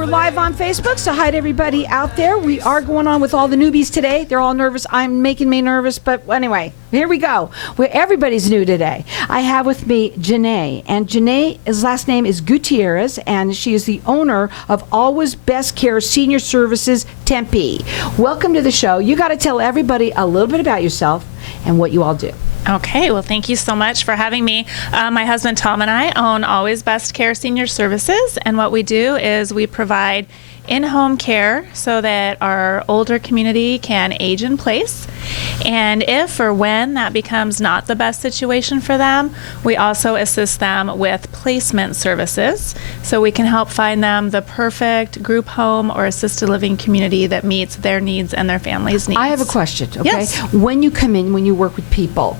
We're live on Facebook, so hi to everybody out there. We are going on with all the newbies today. They're all nervous. I'm making me nervous, but anyway, here we go. Everybody's new today. I have with me Jann'e, and Jann'e's last name is Gutierrez, and she is the owner of Always Best Care Senior Services, Tempe. Welcome to the show. You got to tell everybody a little bit about yourself and what you all do. Okay, well, thank you so much for having me. My husband Tom and I own Always Best Care Senior Services, and what we do is we provide in-home care so that our older community can age in place. And if or when that becomes not the best situation for them, we also assist them with placement services. So we can help find them the perfect group home or assisted living community that meets their needs and their family's needs. I have a question, okay? Yes. When you come in, when you work with people,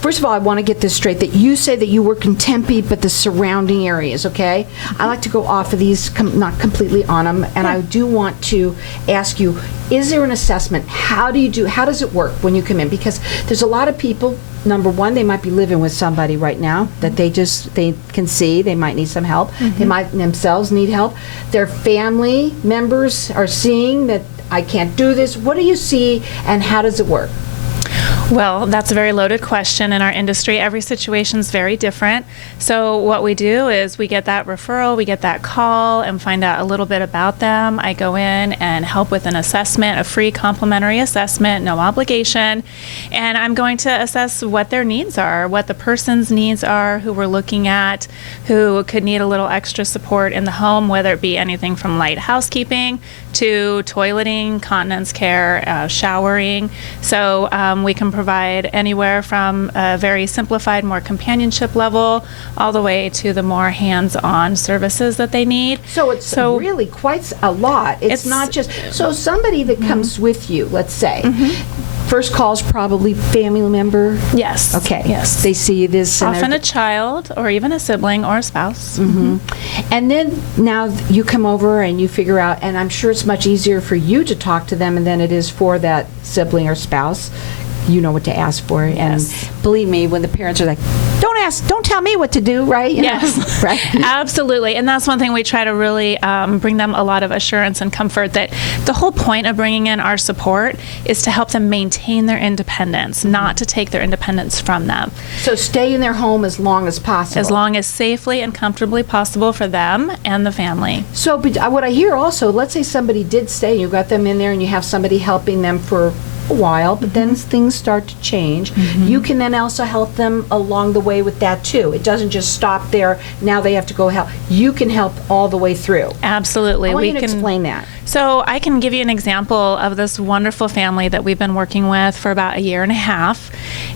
first of all, I want to get this straight, that you say that you work in Tempe, but the surrounding areas, okay? I like to go off of these, not completely on them, and I do want to ask you, is there an assessment? How does it work when you come in? Because there's a lot of people, number one, they might be living with somebody right now that they can see they might need some help. They might themselves need help. Their family members are seeing that I can't do this. What do you see, and how does it work? Well, that's a very loaded question in our industry. Every situation is very different. So what we do is we get that referral, we get that call, and find out a little bit about them. I go in and help with an assessment, a free complimentary assessment, no obligation. And I'm going to assess what their needs are, what the person's needs are, who we're looking at, who could need a little extra support in the home, whether it be anything from light housekeeping to toileting, continence care, showering. So we can provide anywhere from a very simplified, more companionship level, all the way to the more hands-on services that they need. So it's really quite a lot. It's not just, so somebody that comes with you, let's say, first call's probably family member? Yes. Okay. Yes. They see this. Often a child, or even a sibling or a spouse. And then now you come over and you figure out, and I'm sure it's much easier for you to talk to them than it is for that sibling or spouse. You know what to ask for. And believe me, when the parents are like, don't tell me what to do, right? Yes. Right? Absolutely. And that's one thing we try to really bring them a lot of assurance and comfort, that the whole point of bringing in our support is to help them maintain their independence, not to take their independence from them. So stay in their home as long as possible. As long as safely and comfortably possible for them and the family. So but what I hear also, let's say somebody did stay, you got them in there and you have somebody helping them for a while, but then things start to change. You can then also help them along the way with that too. It doesn't just stop there. Now they have to go help. You can help all the way through. Absolutely. I want you to explain that. So I can give you an example of this wonderful family that we've been working with for about a year and a half.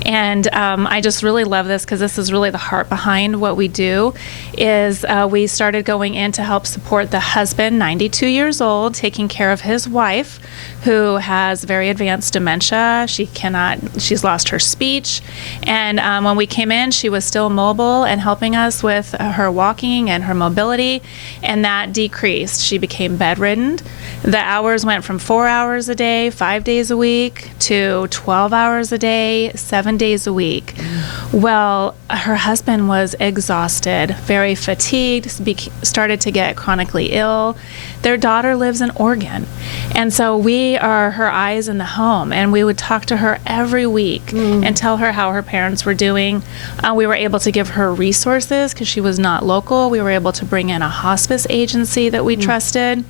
And I just really love this, because this is really the heart behind what we do. Is we started going in to help support the husband, 92 years old, taking care of his wife, who has very advanced dementia. She's lost her speech. And when we came in, she was still mobile and helping us with her walking and her mobility, and that decreased. She became bedridden. The hours went from 4 hours a day, 5 days a week, to 12 hours a day, 7 days a week. Well, her husband was exhausted, very fatigued, started to get chronically ill. Their daughter lives in Oregon, and so we are her eyes in the home, and we would talk to her every week and tell her how her parents were doing. We were able to give her resources because she was not local. We were able to bring in a hospice agency that we trusted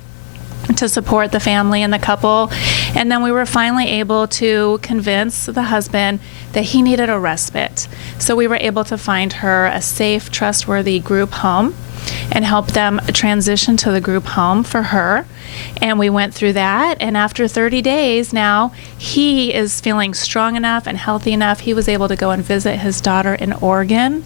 to support the family and the couple. And then we were finally able to convince the husband that he needed a respite. So we were able to find her a safe, trustworthy group home and help them transition to the group home for her. And we went through that, and after 30 days now, he is feeling strong enough and healthy enough. He was able to go and visit his daughter in Oregon,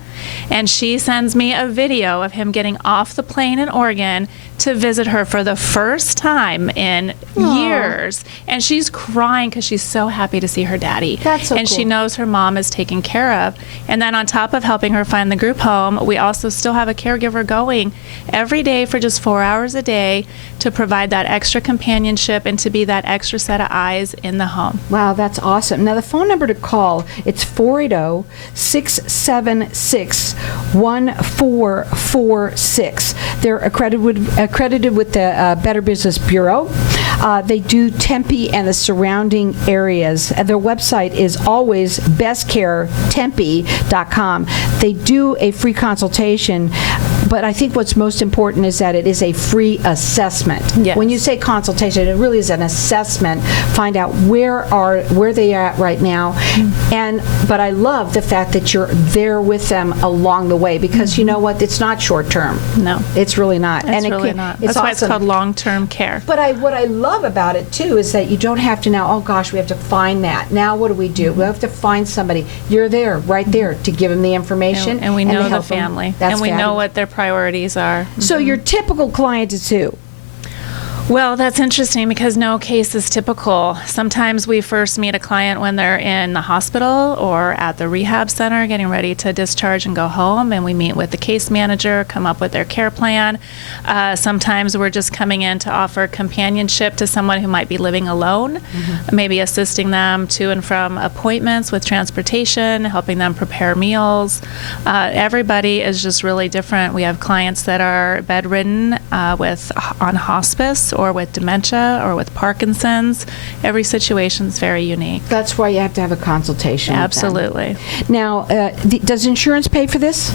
and she sends me a video of him getting off the plane in Oregon to visit her for the first time in years. And she's crying because she's so happy to see her daddy. That's so and cool. She knows her mom is taken care of. And then on top of helping her find the group home, we also still have a caregiver going going every day for just 4 hours a day to provide that extra companionship and to be that extra set of eyes in the home. Wow, that's awesome. Now, the phone number to call, it's 480-676-1446. They're accredited with the Better Business Bureau. They do Tempe and the surrounding areas. Their website is always bestcaretempe.com. They do a free consultation, but I think what's most important is that it is a free assessment. Yes. When you say consultation, it really is an assessment. Find out where they are at right now. But I love the fact that you're there with them along the way, because you know what? It's not short term. No. It's really not. It's really not. It's That's why it's awesome. called long-term care. But what I love about it, too, is that you don't have to now, oh, gosh, we have to find that. Now what do? We have to find somebody. You're there, right there, to give them the information. And we to know the help them. family. That's and we know fabulous. what their priorities are. So your typical client is who? Well, that's interesting because no case is typical. Sometimes we first meet a client when they're in the hospital or at the rehab center getting ready to discharge and go home, and we meet with the case manager, come up with their care plan. Sometimes we're just coming in to offer companionship to someone who might be living alone, maybe assisting them to and from appointments with transportation, helping them prepare meals. Everybody is just really different. We have clients that are bedridden on hospice, or with dementia, or with Parkinson's. Every situation is very unique. That's why you have to have a consultation with them. Absolutely. Now, does insurance pay for this?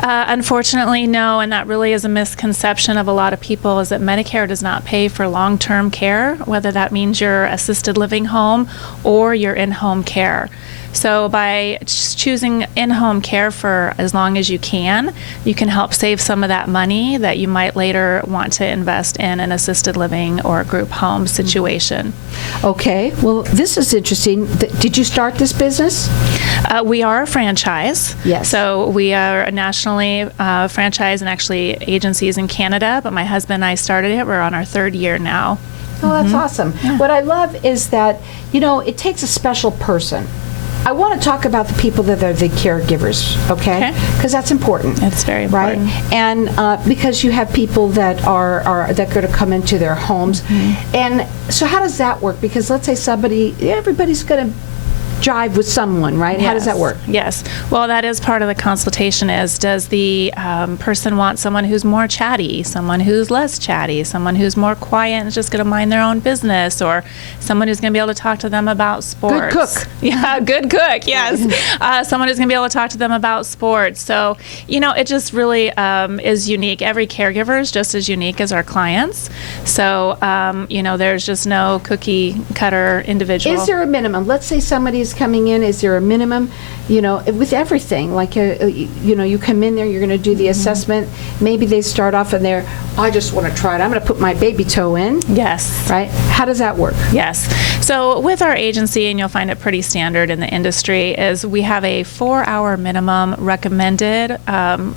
Unfortunately, no, and that really is a misconception of a lot of people, is that Medicare does not pay for long-term care, whether that means your assisted living home or your in-home care. So by choosing in-home care for as long as you can help save some of that money that you might later want to invest in an assisted living or a group home situation. Okay. Well, this is interesting. Did you start this business? We are a franchise. Yes. So we are a nationally franchised, and actually agencies in Canada, but my husband and I started it. We're on our 3rd year now. Oh, that's awesome. Yeah. What I love is that, it takes a special person. I want to talk about the people that are the caregivers, okay? Because that's important. It's very important. Right? And because you have people that are going to come into their homes. And so how does that work? Because let's say everybody's going to jive with someone, right? Yes. How does that work? Yes. Well, that is part of the consultation does the person want someone who's more chatty, someone who's less chatty, someone who's more quiet and is just going to mind their own business, or someone who's going to be able to talk to them about sports. Good cook. Yeah, good cook, yes. Someone who's going to be able to talk to them about sports. So, it just really is unique. Every caregiver is just as unique as our clients. So, there's just no cookie cutter individual. Is there a minimum? Let's say somebody's coming in, is there a minimum, with everything? Like, you come in there, you're going to do the assessment. Maybe they start off and I just want to try it. I'm going to put my baby toe in. Yes. Right? How does that work? Yes. So with our agency, and you'll find it pretty standard in the industry, is we have a 4-hour minimum recommended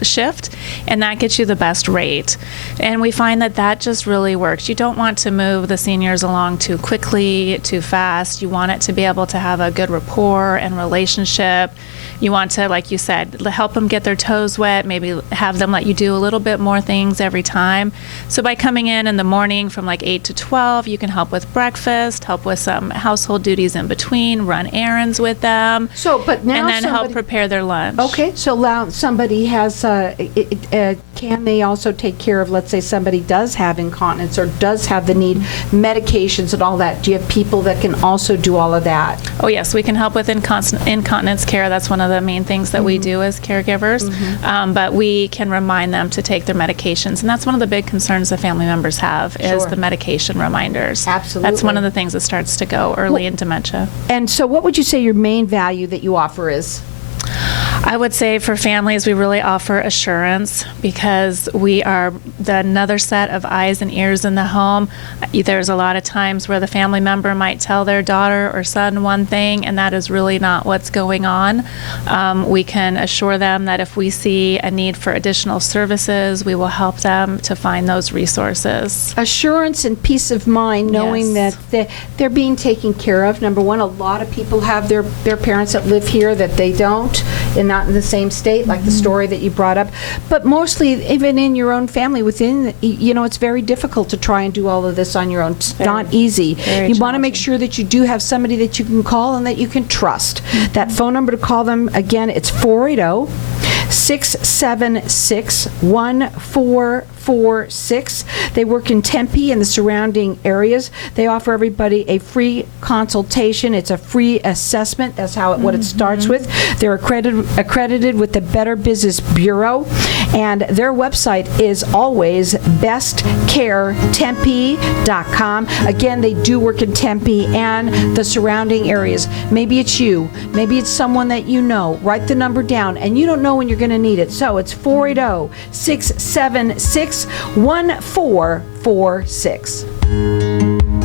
shift, and that gets you the best rate. And we find that just really works. You don't want to move the seniors along too quickly, too fast. You want it to be able to have a good rapport and relationship. You want to, like you said, help them get their toes wet, maybe have them let you do a little bit more things every time. So by coming in the morning from like 8 to 12, you can help with breakfast, help with some household duties in between, run errands with them, but now and then help prepare their lunch. Okay, so now somebody has, can they also take care of, let's say somebody does have incontinence or does have the need, medications and all that? Do you have people that can also do all of that? Oh yes, we can help with incontinence care. That's one of the main things that we do as caregivers. But we can remind them to take their medications, and that's one of the big concerns the family members have is the medication reminders. Absolutely. That's one of the things that starts to go early in dementia. And so what would you say your main value that you offer is? I would say for families, we really offer assurance because we are another set of eyes and ears in the home. There's a lot of times where the family member might tell their daughter or son one thing, and that is really not what's going on. We can assure them that if we see a need for additional services, we will help them to find those resources. Assurance and peace of mind, knowing Yes. that they're being taken care of. Number one, a lot of people have their parents that live here that they don't, and not in the same state, like the story that you brought up, but mostly even in your own family, within, it's very difficult to try and do all of this on your own. It's not easy. You want to make sure that you do have somebody that you can call and that you can trust. That phone number to call them, again, it's 480-676-1446. They work in Tempe and the surrounding areas. They offer everybody a free consultation. It's a free assessment. That's what it starts with. They're accredited with the Better Business Bureau, and their website is always bestcaretempe.com. Again, they do work in Tempe and the surrounding areas. Maybe it's you. Maybe it's someone that you know. Write the number down, and you don't know when you're going to need it. So it's 480-676-1446.